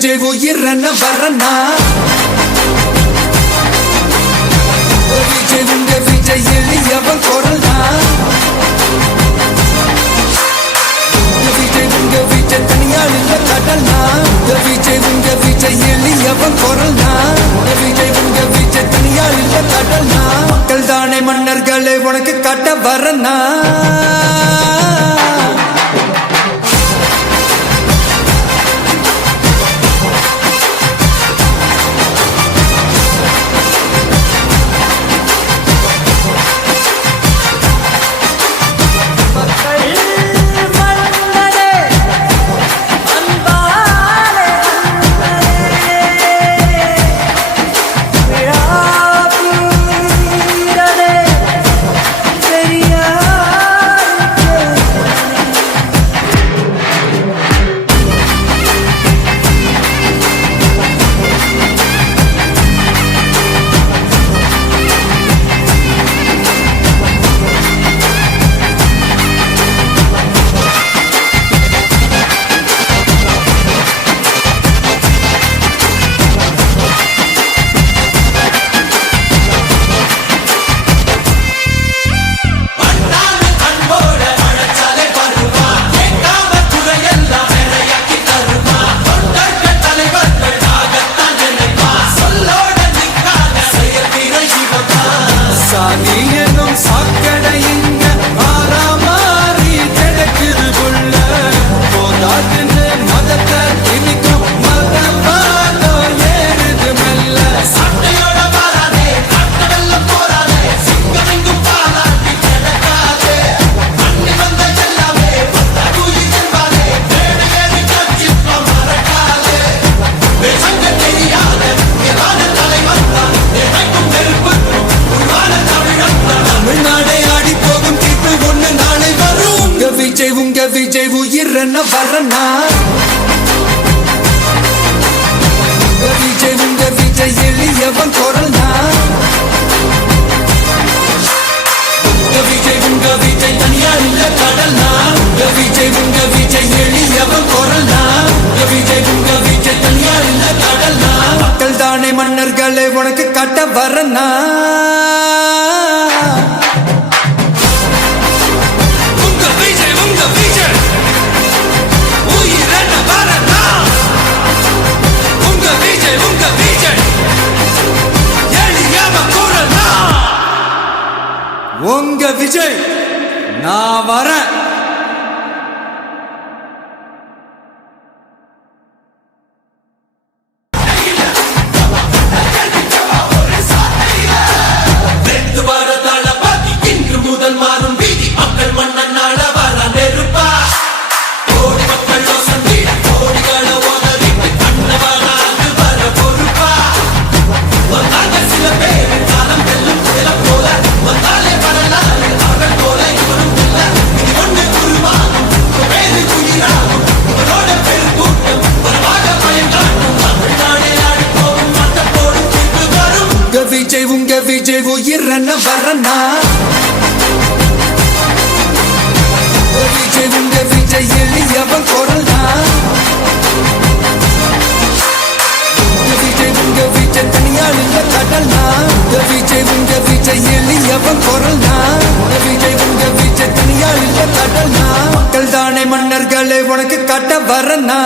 விஜய் உயிரன வரனா விஜய் உங்க விஜய் எளியவன் குரல்னா விஜய் உங்க விஜய் தனியால் இல்ல கடல்னா விஜய் உங்க விஜய் எளியவன் குரல்னா விஜய் உங்க விஜய் தனியால் இல்ல கடல்னா மக்கள் தானே மன்னர்களே உனக்கு காட்ட வரனா விஜய் உயிரன வரனா விஜய் உங்க விஜய் எளியவன் குரல்னா விஜய் உங்க விஜய் தனியால் இல்ல கடல்னா விஜய் உங்க விஜய் எளியவன் குரல்னா விஜய் உங்க விஜய் தனியால் இல்ல கடல்னா மக்கள் தானே மன்னர்களே உனக்கு காட்ட வரனா உங்க விஜய் நான் வரேன். விஜய் உங்க விஜய் உயிரன வரனா விஜய் உங்க விஜய் எளியவன் குரல்னா விஜய் உங்க விஜய் தனியால் இல்ல கடல்னா விஜய் உங்க விஜய் எளியவன் குரல்னா விஜய் உங்க விஜய் தனியால் இல்ல கடல்னா மக்கள் தானே மன்னர்களே உனக்கு காட்ட வரனா